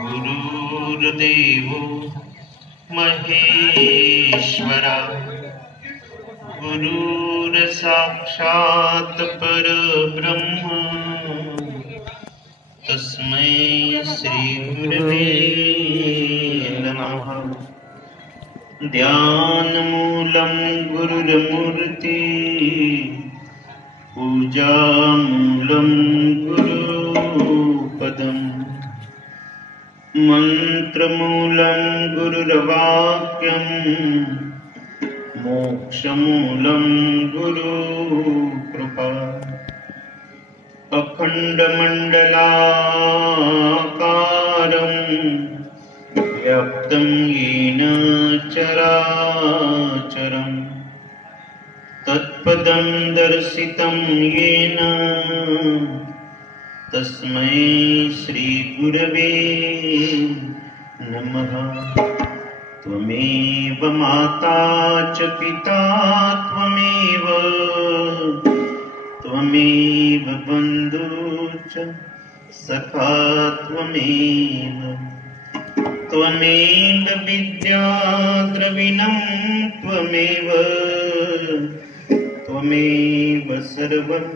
गुरुर्देवो महेश्वरा गुरुर्साक्षात् परब्रह्म तस्मै श्री गुरवे नमः। ध्यानमूलं गुरुर्मूर्ति पूजामूलं गुरुपदम् मंत्रमूलं गुरुर्वाक्यं मोक्षमूलं गुरुकृपा। अखण्डमण्डलाकारं व्याप्तं येन चराचरं तत्पदं दर्शितं येन तस्मै श्री गुरवे नमः। त्वमेव माता च पिता त्वमेव बन्धु च सखा त्वमेव विद्या द्रविणं त्वमेव सर्वं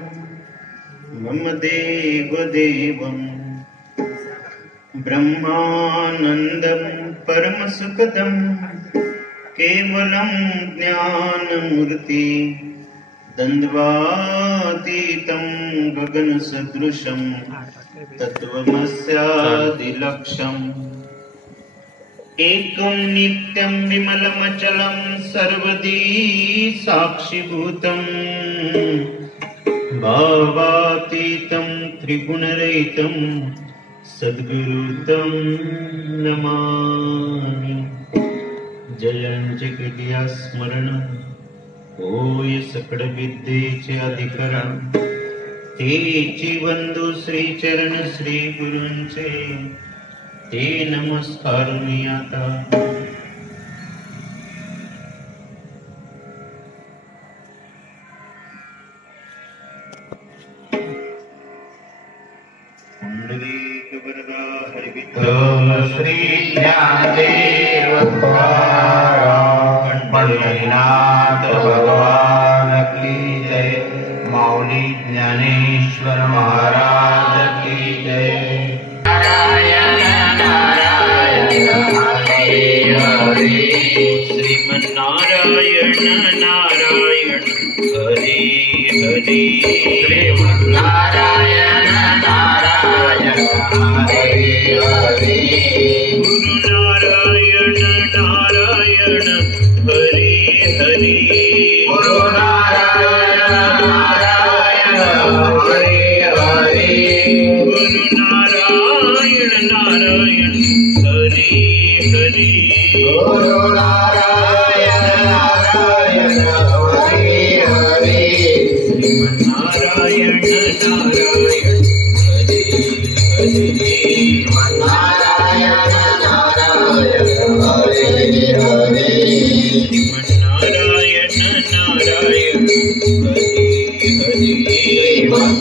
मम देवदेवं। ब्रह्मानन्दं परमसुखदं केवलं ज्ञानमूर्ति द्वन्द्वातीतं गगनसदृशं तत्त्वमस्यादिलक्ष्यम्। एकं नित्यं विमलमचलं सर्वदी साक्षिभूतम् भावातीतं त्रिगुणरहितं सद्गुरुतं नमामि। जयंजगिरिया स्मरणं होय सकळ विद्येचे अधिकरण तेची वंदू श्रीचरण श्री गुरूंचे ते नमस्कारुनी आता। श्री ज्ञानदेव पंढरीनाथ भगवान की जय। मौली ज्ञानेश्वर महाराज की जय। नारायण नारायण हरे हरे श्रीमन्नारायण नारायण हरे हरे श्रीमन्नारायण नारायण हरे हरे गुरु नारायण नारायण हरे हरे गुरु नारायण नारायण हरे हरे गुरु नारायण नारायण हरे हरे गुरु नारायण नारायण हरे हरे श्रीमन्नारायण नारायण हरे हरे नारायण नारायण हरे हरे श्रीमन्नारायण नारायण हरे हरे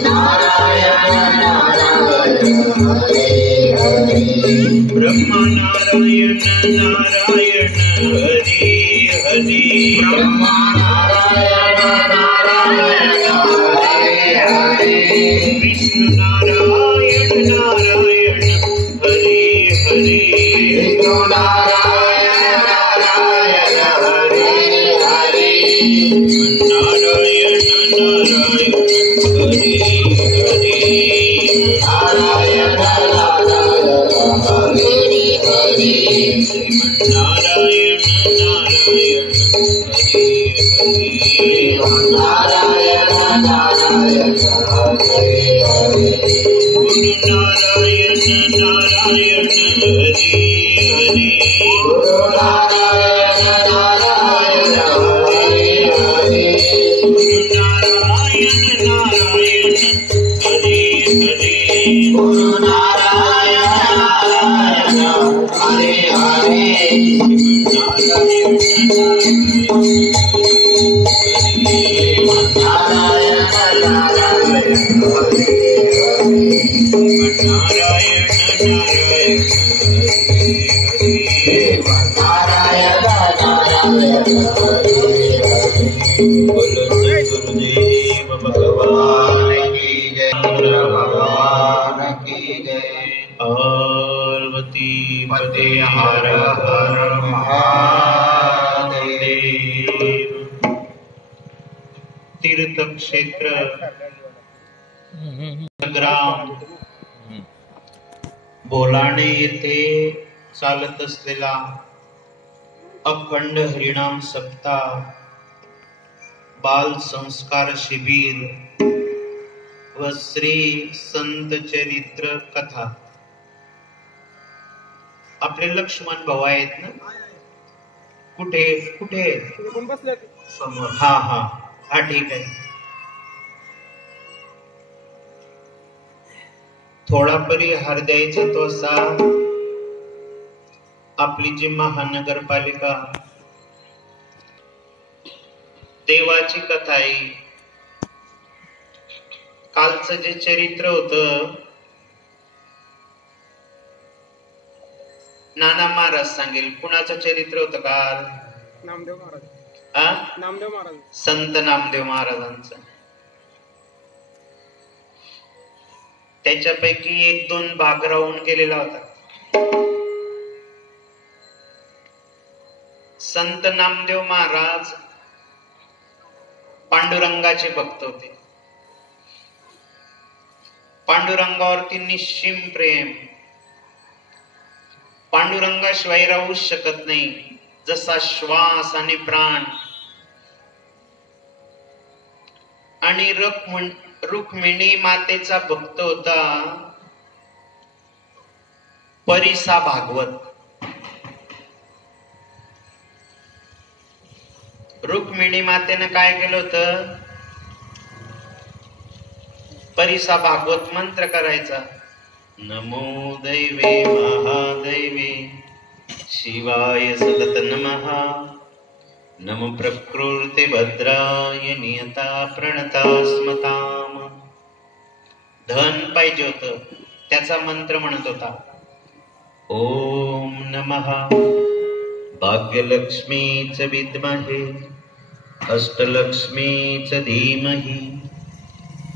नारायण नारायण हरे हरे ब्रह्मनारायण नारायण हरे हरे ब्रह्मा नारायण नारायण हरे हरे विष्णु नारायण नारायण हरे हरे विष्णु नारायण नारायण हरे हरे नारायण नारायण हरे हरे नारायण नारायण हरे हरे श्रीमन्नारायण नारायण हरे हरे नारायण नारायण हरे हरे गुरु नारायण नारायण हरे हरे गुरु नारायण नारायण हरे हरे गुरु नारायण नारायण हरे हरे गुरु नारायण नारायण हरे हरे नारायण नारायण नारायण नारायण हरे हरे नारायण नारायण बोलो गुरुदेव भगवान की जय भगवान की जय पार्वती पते हर हर महादेव। तीर्थ क्षेत्र ग्राम बोलाणे येथे चालत असलेला अखंड हरिनाम सप्ताह बाल संस्कार शिबिर व श्री संत चरित्र कथा। आपले लक्ष्मण भाऊ आहेत ना? कुठे कुठे समोर? हा हा हा ठीक आहे। थोडा परिहार द्यायचा तो असा, आपली जी महानगरपालिका देवाची कथा आहे, कालचं जे चरित्र होतं नाना महाराज सांगेल। कुणाचं चरित्र होतं काल? नामदेव महाराज। नामदेव महाराज, संत नामदेव महाराजांचं। त्याच्यापैकी एक दोन भाग राहून गेलेला होता। संत नामदेव महाराज पांडुरंगाचे भक्त होते। पांडुरंगावरती निश्चिम प्रेम, पांडुरंगाशिवाय राहू शकत नाही, जसा श्वास आणि प्राण। आणि रुक्मिणी मातेचा भक्त होता परिसा भागवत। रुक्मिणी मातेनं काय केलं होतं? परिसा भागवत मंत्र करायचा। नमो दैवे महादैवे शिवाय सतत नमः, नमो प्रकृते भद्राय नियता प्रणता स्मताम। धन पाहिजे होतं, त्याचा मंत्र म्हणत होता ओम नमः भाग्यलक्ष्मीच विद्महे अष्टलक्ष्मीच धीमहि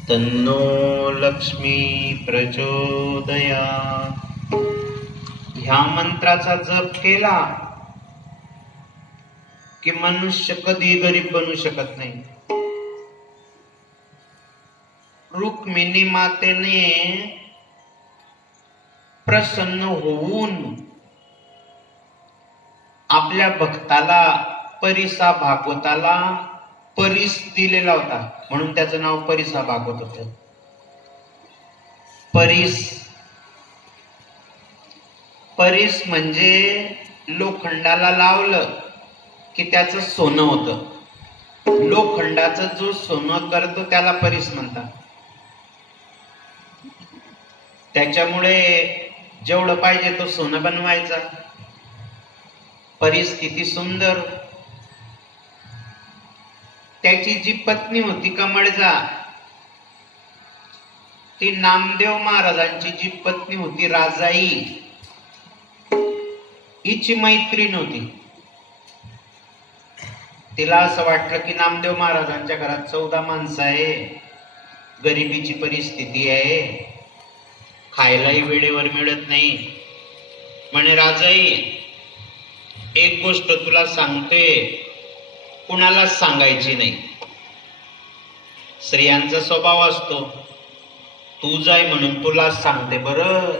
तन्नो लक्ष्मी प्रचोदयात्। ह्या मंत्राचा जप केला की मनुष्य कधी गरीब बनू शकत नाही। रुक्मिणी मातेने प्रसन्न होऊन आपल्या भक्ताला परिसा भागवताला परीस दिलेला होता, म्हणून त्याचं नाव परिसा भागवत होतं। परीस म्हणजे लोखंडाला लावलं की त्याचं सोनं होतं। लोखंडाचं जो सोनं करतो त्याला परीस म्हणतात। त्याच्यामुळे जेवढं पाहिजे तो सोनं बनवायचा। परिस्थिती सुंदर। त्याची जी पत्नी होती कमळजा, ती नामदेव महाराजांची जी पत्नी होती राजाई, हिची मैत्रीण होती। तिला असं वाटलं की नामदेव महाराजांच्या घरात 14 माणसं आहे, गरिबीची परिस्थिती आहे, खायलाही वेळेवर मिळत नाही। म्हणे राजाई, एक गोष्ट तुला सांगते, कुणालाच सांगायची नाही। स्त्रियांचा स्वभाव असतो, तू जाय म्हणून तुला सांगते बरं,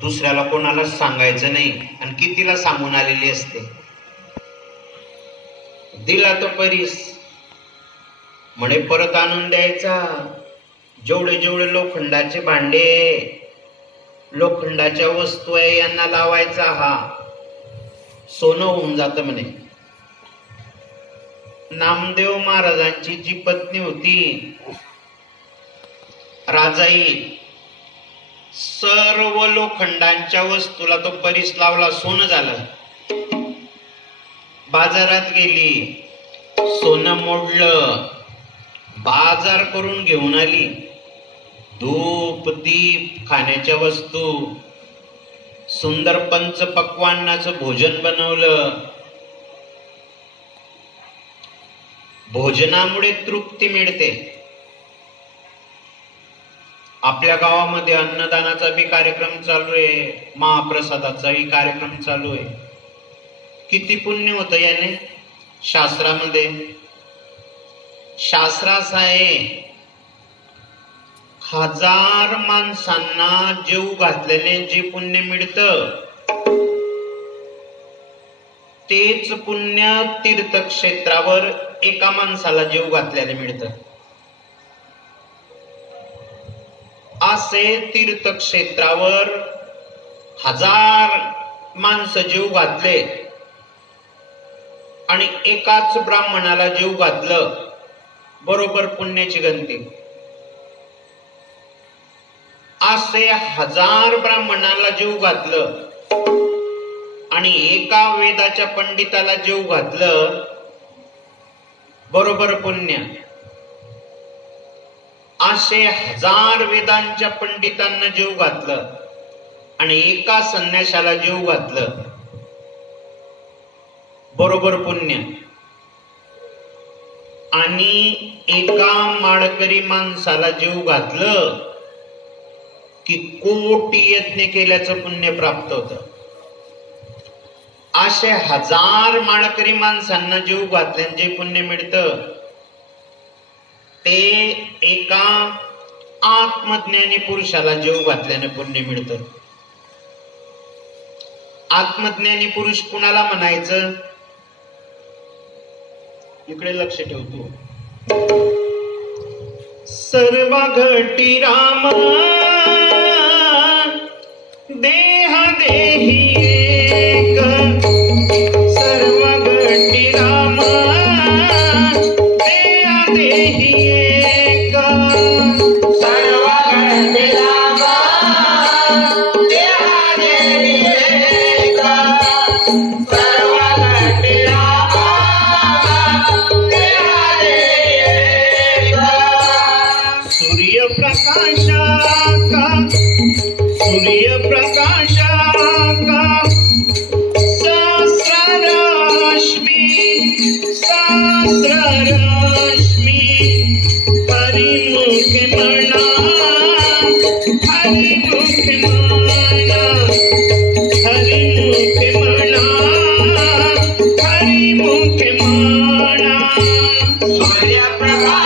दुसऱ्याला कोणालाच सांगायचं नाही। आणि कितीला सांगून आलेली असते। दिला तो परीस, म्हणे परत आणून द्यायचा। जेवढे जेवढे लोखंडाचे भांडे, लोखंडाच्या वस्तू आहे, यांना लावायचा हा, सोनं होऊन जात म्हणे। नामदेव महाराजांची जी पत्नी होती राजाई, सर्व लोखंडांच्या वस्तूला तो परीस लावला, सोनं झालं। बाजारात गेली, सोनं मोडलं, बाजार करून घेऊन आली। धूप दीप खाण्याच्या वस्तू सुंदर पंच पक्वान्नाचं भोजन बनवलं. भोजनामुळे तृप्ती मिळते. आपल्या गावामध्ये अन्नदानाचा बी कार्यक्रम चालू आहे, महाप्रसादाचाही कार्यक्रम चालू आहे. किती पुण्य होतं याने. शास्त्रामध्ये शास्त्र असं आहे, 1000 माणसांना जेव घातलेले जे पुण्य मिळतं तेच पुण्य तीर्थक्षेत्रावर एका माणसाला जेव घातलेले मिळतं. असे तीर्थक्षेत्रावर 1000 माणसं जीव घातले आणि एकाच ब्राह्मणाला जीव घातलं, बरोबर पुण्याची गणती. असे 1000 ब्राह्मणाला जीव घातलं आणि एका वेदाच्या पंडिताला जीव घातलं, बरोबर पुण्य. असे 1000 वेदांच्या पंडितांना जीव घातलं आणि एका संन्याशाला जीव घातलं, बरोबर पुण्य. आणि एका माळकरी माणसाला जीव घातलं की कोटी यज्ञ केल्याचं पुण्य प्राप्त होतं. असे 1000 माळकरी माणसांना जीव घातल्याने जे पुण्य मिळतं ते एका आत्मज्ञानी पुरुषाला जीव घातल्याने पुण्य मिळतं. आत्मज्ञानी पुरुष कुणाला म्हणायचं? इकडे लक्ष ठेवतो. सर्व घटी राम देह देही एक, सर्व घटी राम देह देही एक, सर्व घटी राम देह देही एक, सर्व घटी राम देह देही एक. सूर्यप्रकाशा का सहस्ररश्मी हरिमुखे म्हणा, हरिमुखे म्हणा, हरिमुखे म्हणा, हरिमुखे म्हणा. सूर्यप्रकाशाचा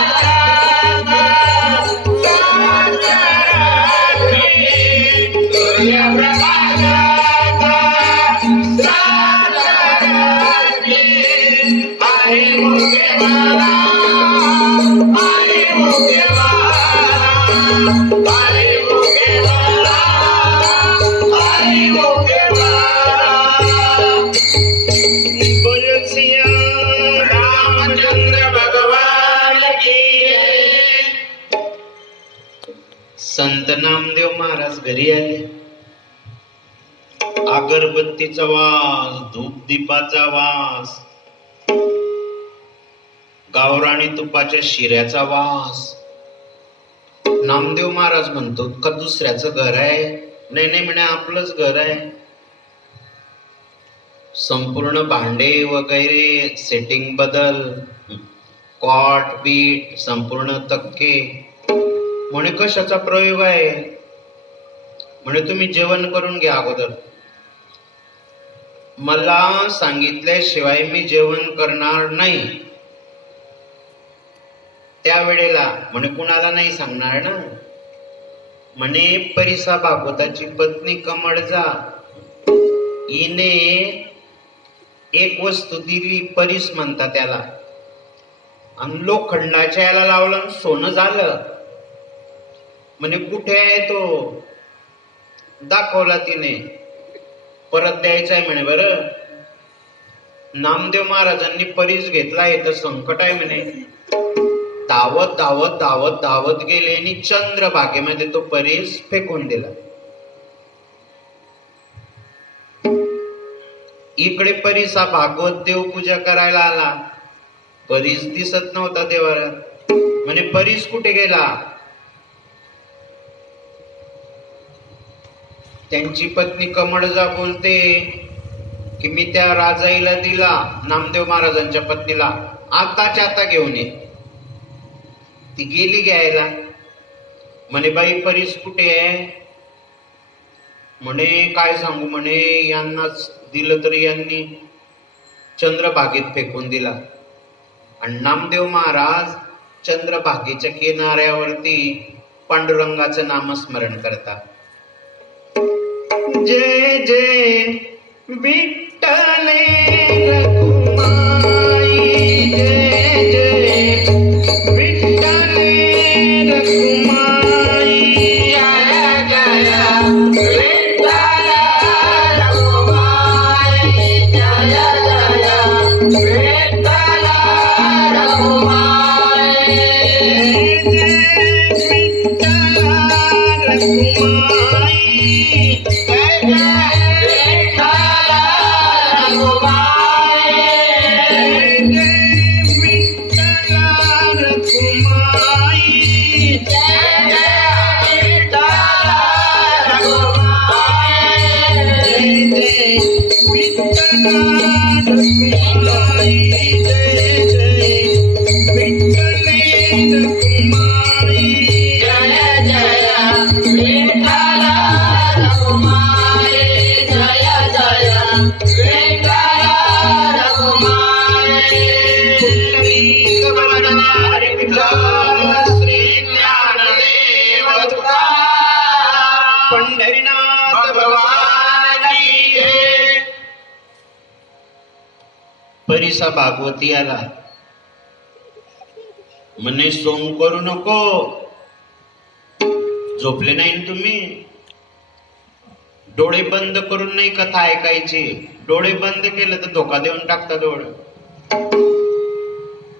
सहस्ररश्मी, सूर्यप्रकाशाचा सहस्ररश्मी हरिमुखे म्हणा, हरिमुखे म्हणा, हरिमुखे म्हणा, हरिमुखे म्हणा. बोलसिया रामचंद्र भगवान की जय. संत नामदेव महाराज घरी आले. अगरबत्तीचा वास, धूपदीपाचा वास, गावराणी तुपाच्या शिऱ्याचा वास. नामदेव महाराज म्हणतो का दुसऱ्याचं घर आहे? नाही नाही म्हणे, आपलंच घर आहे. संपूर्ण भांडे वगैरे सेटिंग बदल, कॉट बीट, संपूर्ण तक्के. म्हणे कशाचा प्रयोग आहे? म्हणे तुम्ही जेवण करून घ्या अगोदर. मला सांगितल्याशिवाय मी जेवण करणार नाही. त्यावेळेला म्हणे कुणाला नाही सांगणार ना. म्हणे परिसा भागवताची पत्नी कमळजा हिने एक वस्तू दिली, परीस म्हणतात त्याला, आणि लोखंडाच्या याला लावलं आणि सोनं झालं. म्हणे कुठे आहे तो? दाखवला तिने. परत द्यायचा आहे म्हणे. बरं, नामदेव महाराजांनी परीस घेतला, हे तर संकट आहे म्हणे. धावत धावत धावत धावत गेले आणि चंद्रभागेमध्ये तो परीस फेकून दिला. इकडे परीस हा भागवत देवपूजा करायला आला. परीस दिसत नव्हता देवाऱ्यात. म्हणे परीस कुठे गेला? त्यांची पत्नी कमळजा बोलते की मी त्या राजाईला दिला, नामदेव महाराजांच्या पत्नीला, आताच्या आता घेऊन ये. ती गेली घ्यायला. म्हणे बाई परीस कुठे आहे? म्हणे काय सांगू, म्हणे यांनाच दिलं तर यांनी चंद्रभागेत फेकून दिला. आणि नामदेव महाराज चंद्रभागेच्या किनाऱ्यावरती पांडुरंगाचं नामस्मरण करतात. जय जय विठ्ठले रखुमाई, जय जय विठ्ठले रखुमाई, जय जय विठ्ठल रखुमाई, जय जय विठ्ठल रखुमाई, जय विठ्ठल रखुमाई, जय पंढरीनाथ भगवान की जय. परिसा भागवती आला. म्हणे सोंग करू नको. झोपले नाही तुम्ही? डोळे बंद करून नाही कथा ऐकायची. डोळे बंद केलं तर धोका देऊन टाकता डोळे.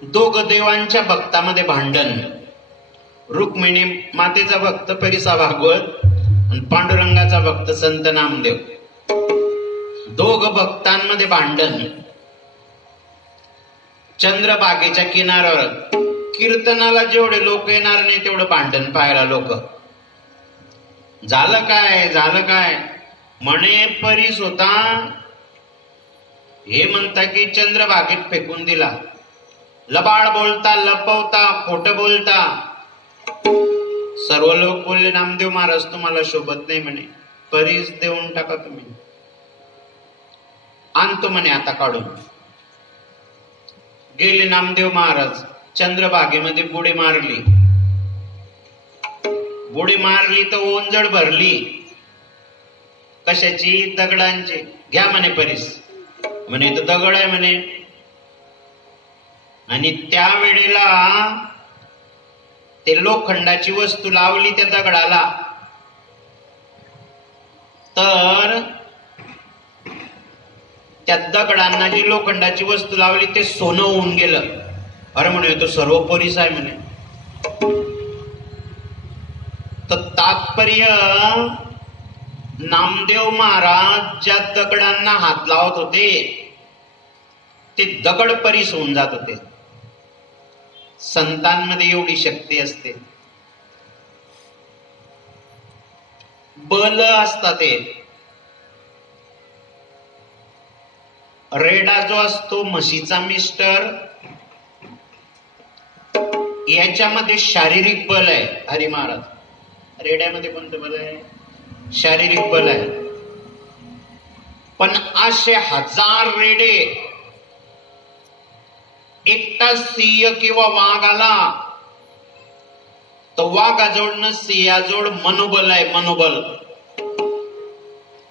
दोघ देवांच्या भक्तामध्ये भांडण. रुक्मिणी मातेचा भक्त परिसा भागवत आणि पांडुरंगाचा भक्त संत नामदेव. दोघ भक्तांमध्ये भांडण. चंद्रभागेच्या किनाऱ्यावर कीर्तनाला जेवढे लोक येणार नाही तेवढं भांडण पाहायला लोक. झालं काय झालं काय? म्हणे परीस होता. हे म्हणता की चंद्रभागेत फेकून दिला. लबाड बोलता, लपवता, खोट बोलता. सर्व लोक बोलले नामदेव महाराज तुम्हाला शोभत नाही म्हणे. परीस देऊन टाका तुम्ही. आणतो म्हणे आता काढून. गेले नामदेव महाराज. चंद्रभागेमध्ये बुडी मारली. बुडी मारली तर ओंजळ भरली. कशाची? दगडांची. घ्या म्हणे परीस. म्हणे तो दगड आहे म्हणे. आणि त्यावेळेला ते लोखंडाची वस्तू लावली त्या दगडाला तर त्या दगडांना जी लोखंडाची वस्तू लावली ते सोनं होऊन गेलं. अरे म्हणे तो सर्व परीस आहे म्हणे. तर तात्पर्य नामदेव महाराज ज्या दगडांना हात लावत होते ते दगड परीस होऊन जात होते. संतांमध्ये एवढी शक्ती असते. बल असतात ते. रेडा जो असतो म्हशीचा मिस्टर, याच्यामध्ये शारीरिक बल आहे. हरी महाराज. रेड्यामध्ये कोणतं बल आहे? शारीरिक बल आहे. पण असे हजार रेडे एकटा सिंह किंवा वाघ आला तर वाघाजवळ सिंहाजवळ मनोबल आहे. मनोबल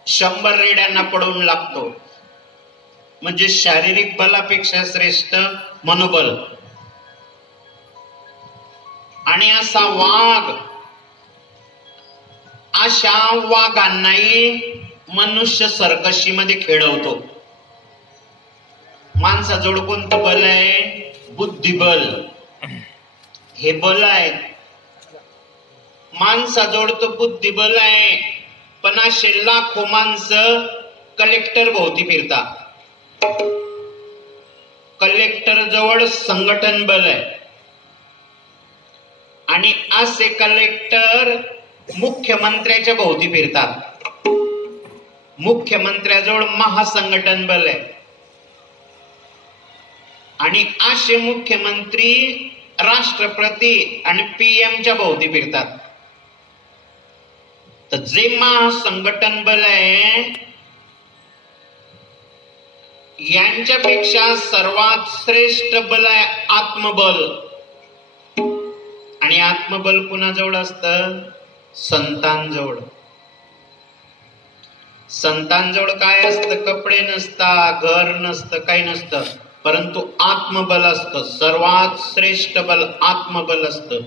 100 रेड्यांना पडून लागतो. म्हणजे शारीरिक बलापेक्षा श्रेष्ठ मनोबल. आणि असा वाघ, अशा वाघांनाही मनुष्य सर्कशीमध्ये खेळवतो. माणसाजवळ कोणतं बल आहे? बुद्धिबल. हे बल आहे. माणसाजवळ तो बुद्धिबल आहे. पण असे लाखो माणसं कलेक्टर भोवती फिरतात. कलेक्टर जवळ संघटन बल आहे. आणि असे कलेक्टर मुख्यमंत्र्याच्या भोवती फिरतात. मुख्यमंत्र्याजवळ महासंघटन बल आहे आणि असे मुख्यमंत्री राष्ट्रपती आणि पीएमच्या भोवती फिरतात. तर जे महासंघटन बल आहे यांच्यापेक्षा सर्वात श्रेष्ठ बल आहे आत्मबल. आणि आत्मबल कुणाजवळ असतं? संतांजवळ. संतांजवळ काय असतं? कपडे नसतात, घर नसतं, काही नसतं, परंतु आत्मबल असतं. सर्वात श्रेष्ठ बल आत्मबल असतं.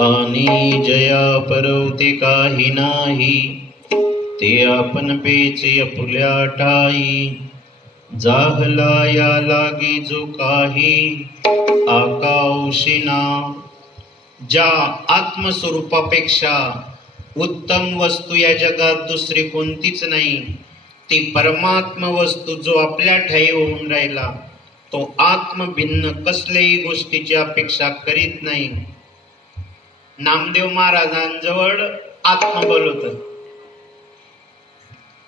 आणि जया परवते काही नाही, ते आपण पेचे फुल्या ठाई, जाहला या लागी जो काही आकाशिना. ज्या आत्मस्वरूपापेक्षा उत्तम वस्तू या जगात दुसरी कोणतीच नाही, ती परमात्म वस्तू जो आपल्या ठाई होऊन राहिला, तो आत्मभिन्न कसल्याही गोष्टीची अपेक्षा करीत नाही. नामदेव महाराजांजवळ आत्मबल होतं,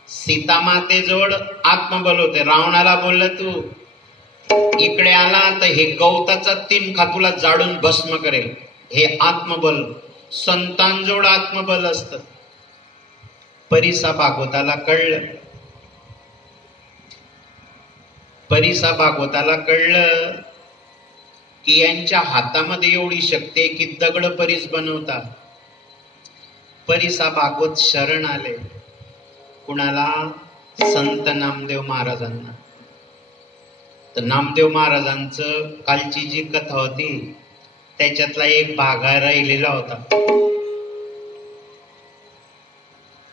सीतामातेजवळ आत्मबल होते. रावणाला बोललं तू इकडे आला तर हे गवताचा तिनखा तुला जाडून भस्म करेल, हे आत्मबल. संतांजवळ आत्मबल असतं. परिसा भागवताला कळलं, परिसा भागवताला कळलं की यांच्या हातामध्ये एवढी शक्ती आहे की दगड परीस बनवतात. परिसा भागवत शरण आले कुणाला? संत नामदेव महाराजांना. तर नामदेव महाराजांचं कालची जी कथा होती त्याच्यातला एक भाग राहिलेला होता.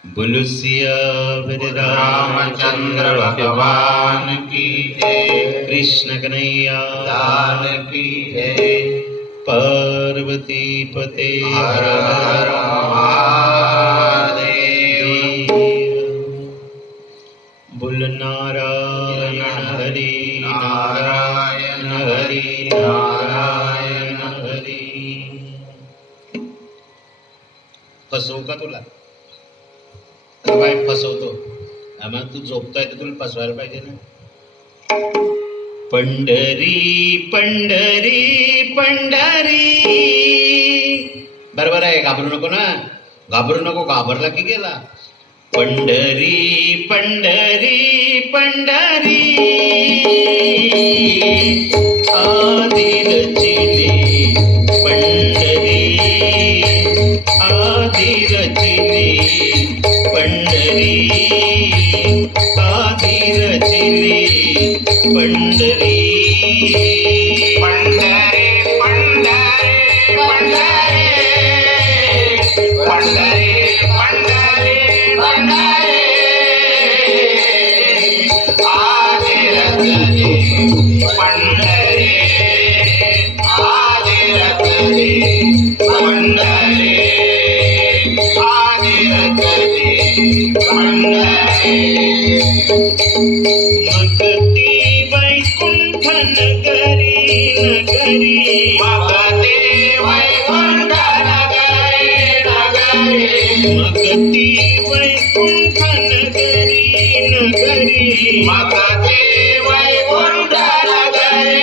बुलुसिया रामचंद्र भगवान की जय, कृष्ण कन्हैया लाल की जय, पार्वती पते हर हर महादेव. बोल नारायण हरी नारायण हरी नारायण हरी. फसवू का तुला? बाय फसवतो. आम्हाला तू झोपतोय तर तुला फसवायला पाहिजे ना. पंढरी पंढरी पंढरी. बरोबर आहे, घाबरू नको ना, घाबरू नको. घाबरला की गेला. पंढरी पंढरी पंढरी आदि रचिले पंढरी, आदि रचिले पंढरी, आदि रचिले पंढरी. पंढरी पंढरी पंढरी पंढरी पंढरी पंढरी आदि रचले पंढरी, आदि रचले पंढरी, आदि रचले पंढरी. मगती वैकुंठ नगरी नगरी, मगती वैकुंठ नगरी नगरी, मगती वैकुंठ नगरी नगरी, मगती वैकुंठ नगरी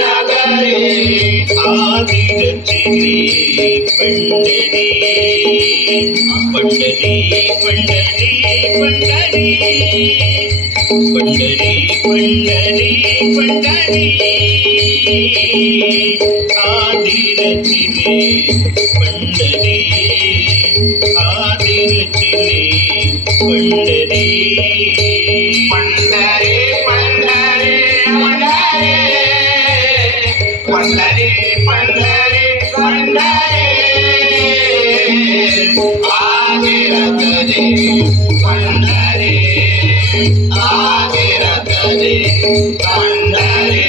नगरी आदि रचिले पंढरी, पंढरी पंढरी पंढरी, पंढरी पंढरी पंढरी आदि रचिले पंढरी, आदि रचिले पंढरी. पंढरी पंढरी पंढरी पंढरी पंढरी आदि रचले पंढरी, आदि रचले पंढरी,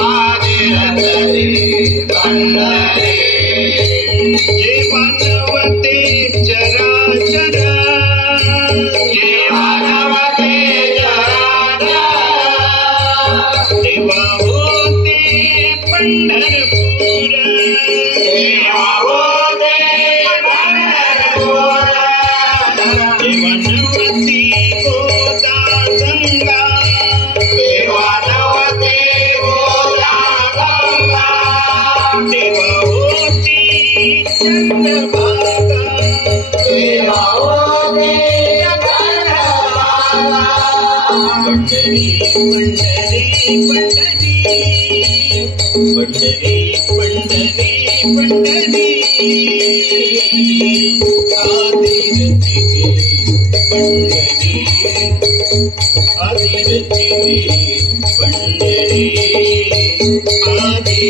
आदि रचले पंढरी. जे मानवते चराचर देवानवती गोदा गंगा देवानवती गोदा गंगा देवावती चंद्रभागा देवावती चंद्रभागा पंढरी पंढरी पंढरी पंढरी पंढरी पंढरी आदिरती पंढरी आदिरती पंढरी पंढरी पंढरी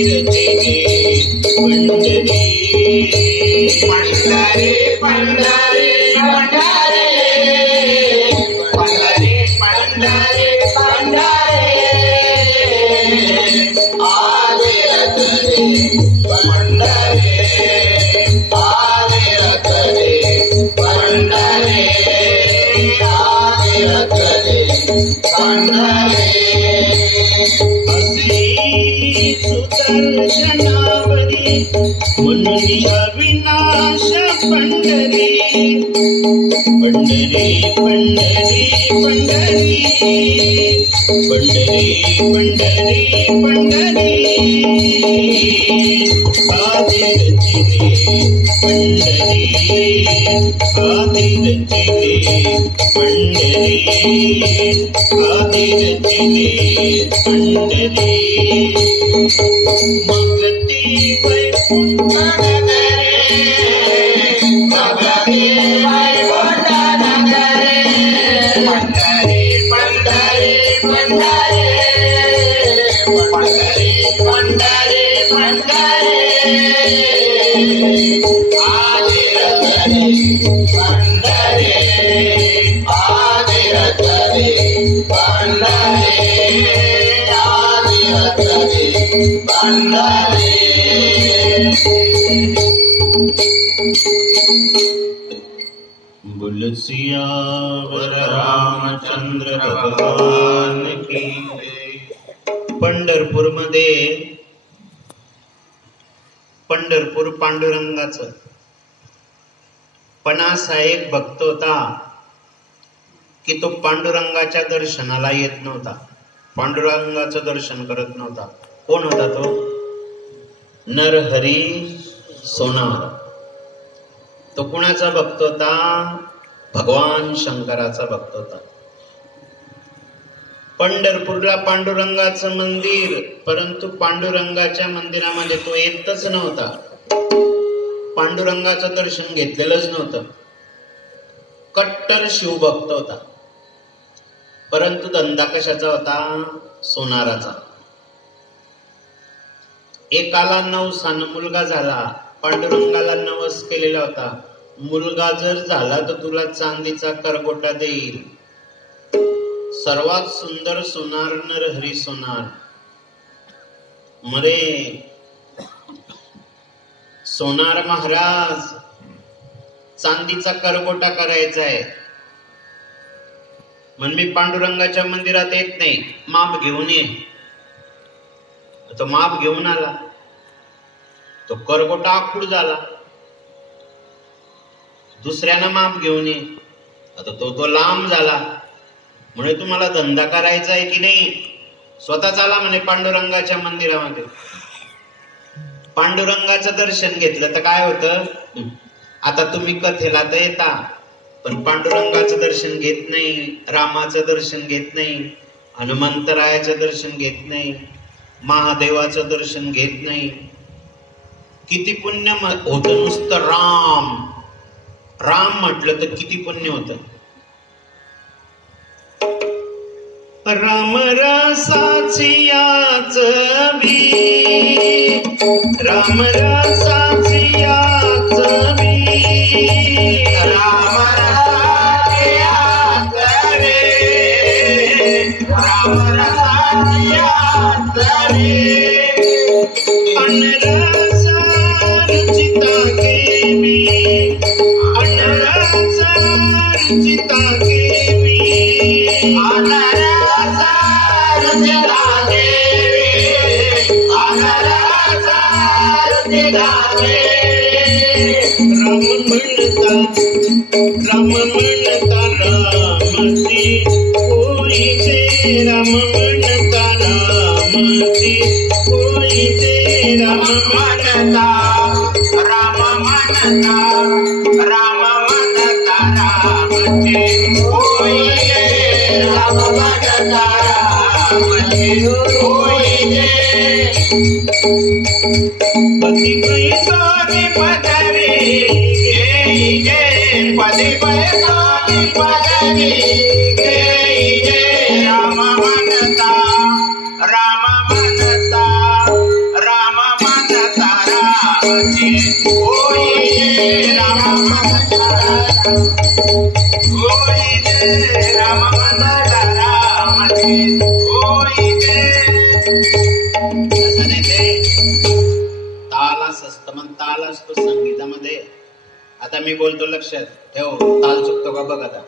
पंढरी पंढरी पंढरी पंढरी आदिरती पंढरी आदिरती पंढरी आदिरती पंढरी असी सुदर्शनावरी मुनी अविनाश पंढरी पंढरी पंढरी पंढरी पंढरी पंढरी पंढरी आदिरती पंढरी आदिरती पंढरी आदिरती पंढरी मगती वैकुंठ भगवती वैकुंठ नगरे पंढरी पंढरी पंढरी पंढरी पंढरी पंढरी आदिरती पंढरी आदिरती पंढरी आदिरती पंढरी बोल सियावर रामचंद्र भगवान की पंढरपूरमध्ये पंढरपूर पांडुरंगाचं पण असा एक भक्त होता की तो पांडुरंगाच्या दर्शनाला येत नव्हता, पांडुरंगाचं दर्शन करत नव्हता. कोण होता तो? नरहरी सोनार. तो कुणाचा भक्त होता? भगवान शंकराचा भक्त होता. पंढरपूरला पांडुरंगाचं मंदिर, परंतु पांडुरंगाच्या मंदिरामध्ये तो येतच नव्हता, पांडुरंगाचं दर्शन घेतलेलंच नव्हतं. कट्टर शिवभक्त होता, परंतु धंदा कशाचा होता? सोनाराचा. एकाला नवसानं मुलगा झाला, पांडुरंगाला नवस केलेला होता, मुलगा जर झाला तर तुला चांदीचा करगोटा देईल. सर्वात सुंदर सोनार नरहरी सोनार. मरे सोनार महाराज, चांदीचा करगोटा करायचा आहे, म्हण मी पांडुरंगाच्या मंदिरात येत नाही, माप घेऊन ये. तो माप घेऊन आला, तो करगोटा आखूड झाला. दुसऱ्यानं माप घेऊन ये, आता तो लांब झाला. म्हणे तुम्हाला धंदा करायचा आहे की नाही? स्वतः चाला म्हणे पांडुरंगाच्या मंदिरामध्ये. पांडुरंगाचं दर्शन घेतलं तर काय होतं? आता तुम्ही कथेला तर येता, पण पांडुरंगाचं दर्शन घेत नाही, रामाचं दर्शन घेत नाही, हनुमंतरायाचं दर्शन घेत नाही, महादेवाचं दर्शन घेत नाही. किती पुण्य होतं नुसतं राम राम म्हटलं तर किती पुण्य होतं. राम रसाची याच बी, राम रसाची याच बी, राम रसाची याच रे, राम रसाची याच रे. अनरसा रुचिता केवी, अनरसा रुचिता केवी, अनरसा रुचिता केवी, अनरसा रुचिता केवी. राम म्हणता राम म्हणता रामाची होई ते राम म्हणता राम म्हणता राम म्हणता रामाची होई ते राम म्हणता रामाची होई ते पती पैसोनी पदवी घेई गे पती पैसोनी पदवी घेई गे राम म्हणता राम म्हणता राम म्हणता रामाची होई गे राम म्हणता होई गे राम म्हणता रामाची होई गे असं नाही ते ताल असतं मग ताल असतो संगीतामध्ये. आता मी बोलतो लक्षात ठेव, ताल चुकतो का बघ आता.